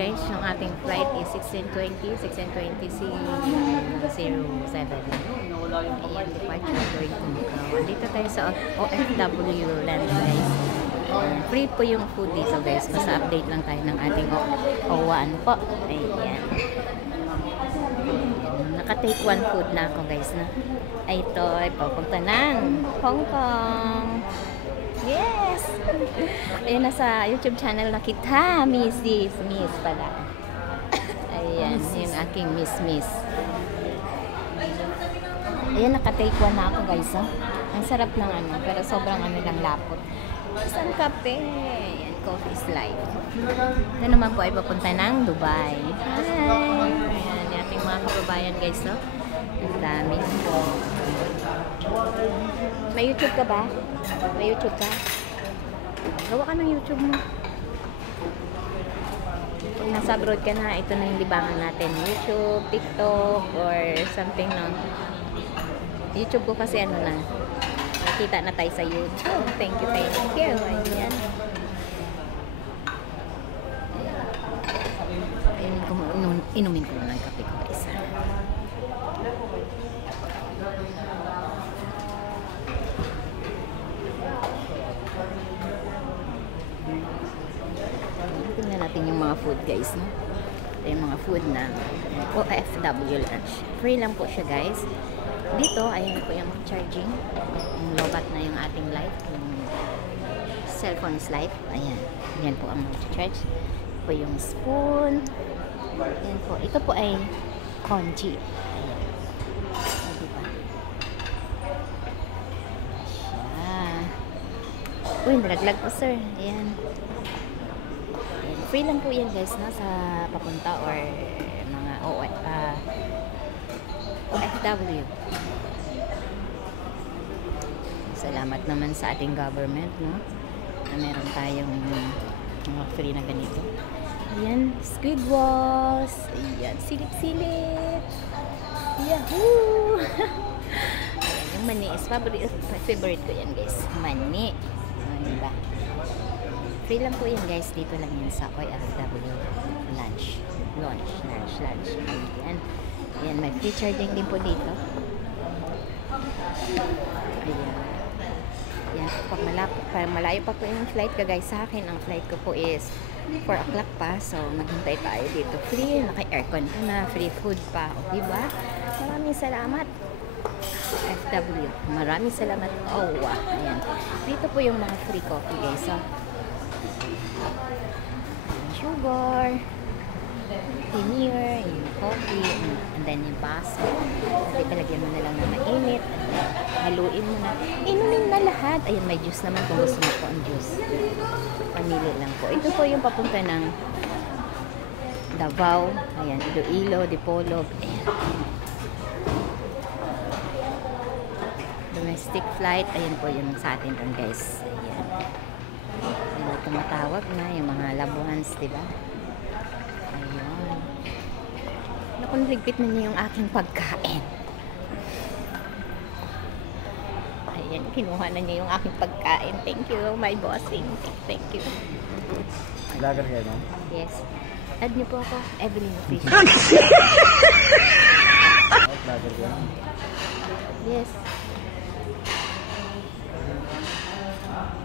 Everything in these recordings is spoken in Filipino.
guys, yung ating flight is 16:20 07. Ayan, departure going to Macau. Dito tayo sa OFW land guys. Free po yung food dito guys. Basta update lang tayo ng ating OWA po. Ayan. Naka-take one food na ako guys na. Ay, ito ay papunta ng Hong Kong. Yes! Ayun, nasa YouTube channel na kita. Miss pala. Ayan, yung aking Miss. Ayan, naka-take one na ako guys. Oh. Ang sarap ng ano, pero sobrang ano lang lapot. Isang kape. Ayan, coffee is life. Ito naman po ay papunta ng Dubai. Hi! Ayan, yung ating mga kababayan guys. Oh. Ang dami. May YouTube ka ba? May YouTube ka? Gawa ka ng YouTube mo. Pag nasa abroad ka na, ito na yung libangan natin. YouTube, TikTok, or something, no? YouTube ko kasi ano na. Nakita na tayo sa YouTube. Thank you. Ayan. Inumin ko muna ang kape ko guys. Tingnan natin yung mga food guys, no? Ito yung mga food na OFW lunch. Free lang po siya guys. Dito, ayan po yung charging. Yung lobat na yung ating light. Yung cellphone is light. Ayan. Ayan po ang charge. Ito po yung spoon. Ayan po. Ito po ay congee. Ayan. Diba? Siya. Uy, nalaglag po sir. Ayan. Free lang po yan guys na sa papunta or mga OFW. Salamat naman sa ating government, no? Na meron tayong mga free na ganito. Ayan, Squidwalls. Ayan, silip-silip. Yahoo! Ayan, yung mani is favorite ko yan guys. Mani. Diba? Free lang po yan guys. Dito lang yan sa OFW lunch. Ayan. Ayan, may free charging din po dito. Ayan. Ayan, pag malayo pa po yung flight ka guys sa akin. Ang flight ko po is 4 o'clock pa. So, maghintay tayo dito. Free, naka-aircon ka na. Free food pa. O, diba? Maraming salamat. FW. Maraming salamat. Oh, wow. Ayan. Dito po yung mga free coffee guys. So, sugar, veneer, yung coffee, and then yung baso. Kasi palagyan mo na lang na mainit, and then haluin mo na. Inumin na lahat. Ayun, may juice naman kung gusto mo po ang juice. Pamili lang po. Ito po yung papunta ng Davao. Ayan, Iloilo, Dipolog. Ayan. Domestic flight. Ayan po yung sa atin dun guys. Ayan. Ayan, tumatawag na yung mga labuhans, diba? Ayun. Naku, naligpit na niya yung aking pagkain. Ayan, kinuha na niya yung aking pagkain. Thank you, my bossing. Thank you. Vlogger kayo, no? Yes. Add niyo po ako, Evelyn Official. Vlogger kayo? Yes.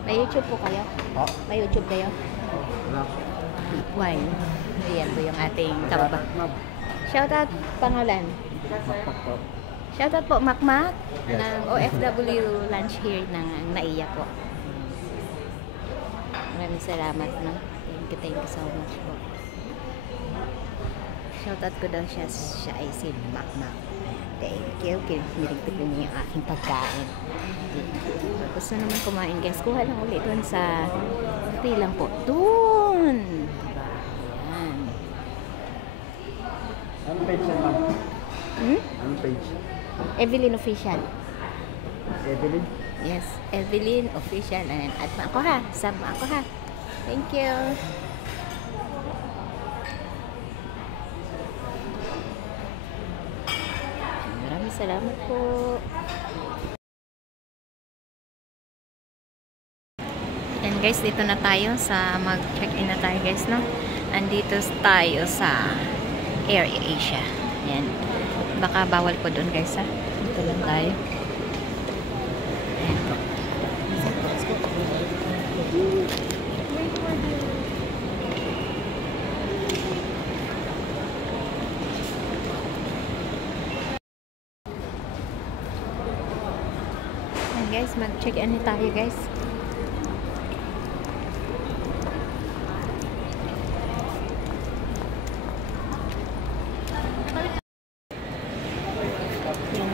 May YouTube po kayo? Oh. May YouTube kayo? Wala. Why? Ayan po yung ating kababa. Shoutout pangalan. Makpak. Shoutout po Makmak Yes. ng OFW lunch here ng Naiya po. Maraming salamat, no? Thank you so much po. Shoutout ko daw siya ay si Makmak. Thank you. Niligpit na niya yung aking pagkain. Gusto naman kumain guys. Kuha lang ulit doon sa free lang po. Doon! Diba? Ayan. Anong page yan, ma'am? Anong page? Evelyn Official. Evelyn? Yes, Evelyn Official. Ayan. At ako ha. Sama ako ha. Thank you. Maraming salamat po. And guys, dito na tayo sa mag-check-in na tayo guys, no? andito tayo sa Air Asia. Ayan. Baka bawal po doon guys ha. Dito lang tayo. Ayan po. Ayan guys, mag-check-in tayo guys.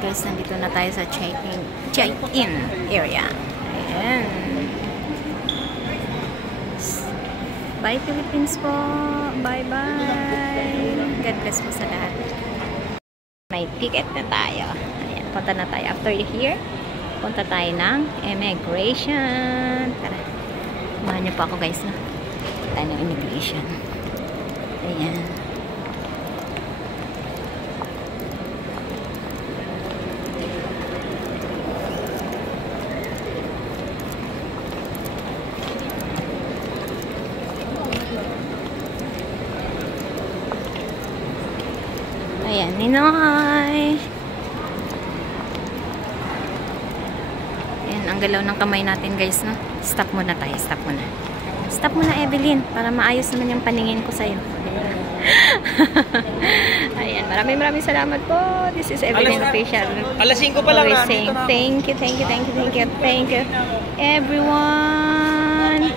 Guys, nandito na tayo sa check-in area. Ayan. Bye Philippines po. Bye-bye. God bless po sa lahat. May ticket na tayo. Ayan, punta na tayo. After here, punta tayo ng immigration. Tara. Samahan niyo po ako guys. No? Punta ng immigration. Ayan. Ayan, Ninoy. Ayan, ang galaw ng kamay natin guys, no? Stop muna tayo, stop muna. Stop muna, Evelyn, para maayos naman yung paningin ko sa'yo. Ayan, maraming salamat po. This is Evelyn Official. Alas 5 pa lang na. Thank you, everyone.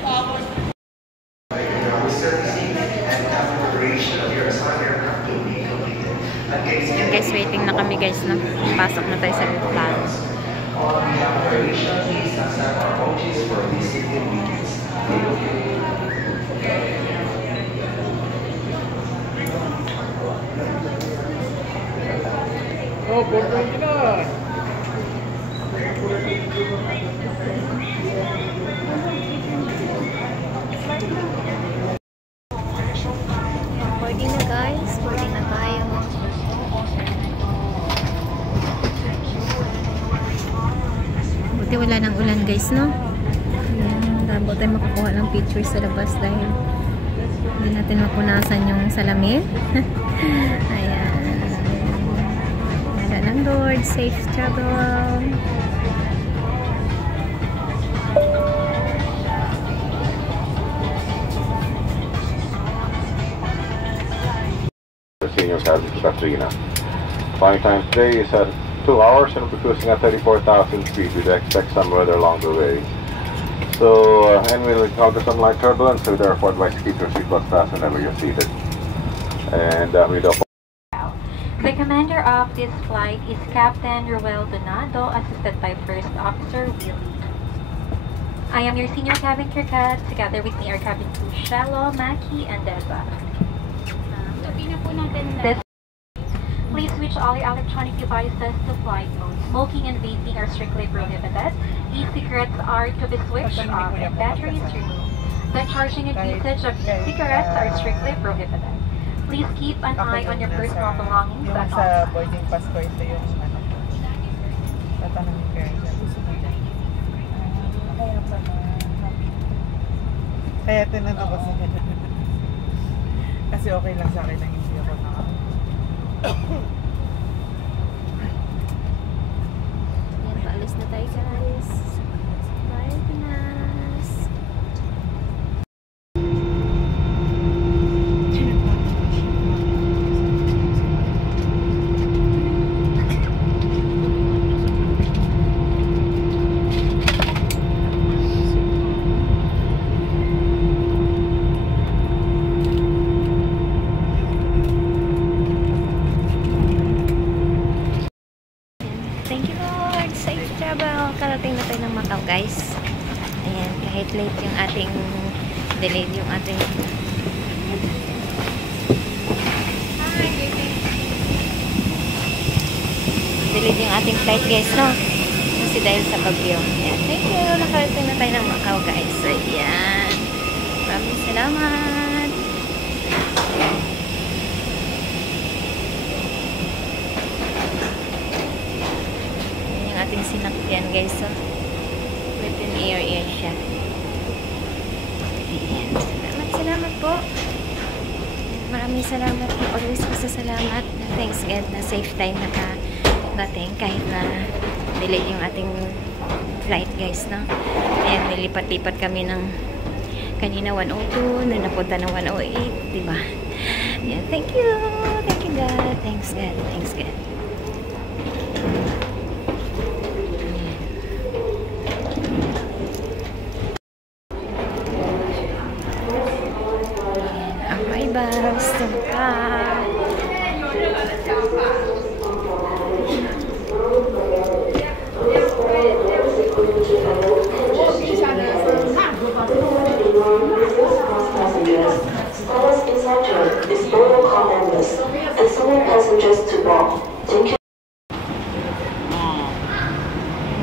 Guys, waiting na kami guys na pasok na tayo sa plano. Oh, portal na. Boarding na guys, boarding na tayo. Buti wala nang ulan guys, no? Ayan, dabo tayo makakuha ng picture sa labas dahil hindi natin mapunasan yung salamin. Ayan. Wala ng Lord, safe travel. Senior Sergeant Katrina. Flying time today is at 2 hours and we'll be cruising at 34,000 feet. We do expect some weather along the way. So, and we'll encounter some light turbulence, so therefore advise keep your seatbelt fastened whenever you're seated. And we do. The commander of this flight is Captain Ruel Donado, assisted by First Officer Willie. I am your senior cabin crew cat. Together with me are cabin crew Shallow, Maki, and Deva. Please switch all your electronic devices to flight mode. Smoking and vaping are strictly prohibited. E-cigarettes are to be switched off and batteries removed. The charging and usage of e-cigarettes are strictly prohibited. Please keep an eye on your personal belongings Yung at all sa times. boarding pass ko, ito yung ano. Tatanungin ko yun. Kaya pala. Kaya tinanong ko sa kasi okay lang sa akin na hindi ako na. Ayan, paalis na tayo guys. Bye, Pinas. Thank you Lord. Safe travel. Karating na tayo ng Macau guys. Ayan, kahit late yung ating delayed yung ating delayed yung ating flight guys, no? Kasi dahil sa bagyo. Ayan, thank you. Nakarating na tayo ng Macau guys. Ayan. Maraming salamat. Ating sinakyan guys, so Philippine Air Asia. Ayan. Salamat po. Maraming salamat po. Always pasasalamat. Thanks God na safe time nakadating kahit na delay yung ating flight guys, no? Ayan, nilipat-lipat kami ng kanina 102, na napunta ng 108, diba? Ayan, thank you God. Thanks God. Thanks God. Arrivals, tumpa.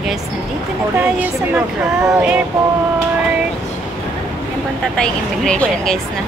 Guys, nandito na tayo sa Macau Airport. Yan, punta tayong immigration guys na.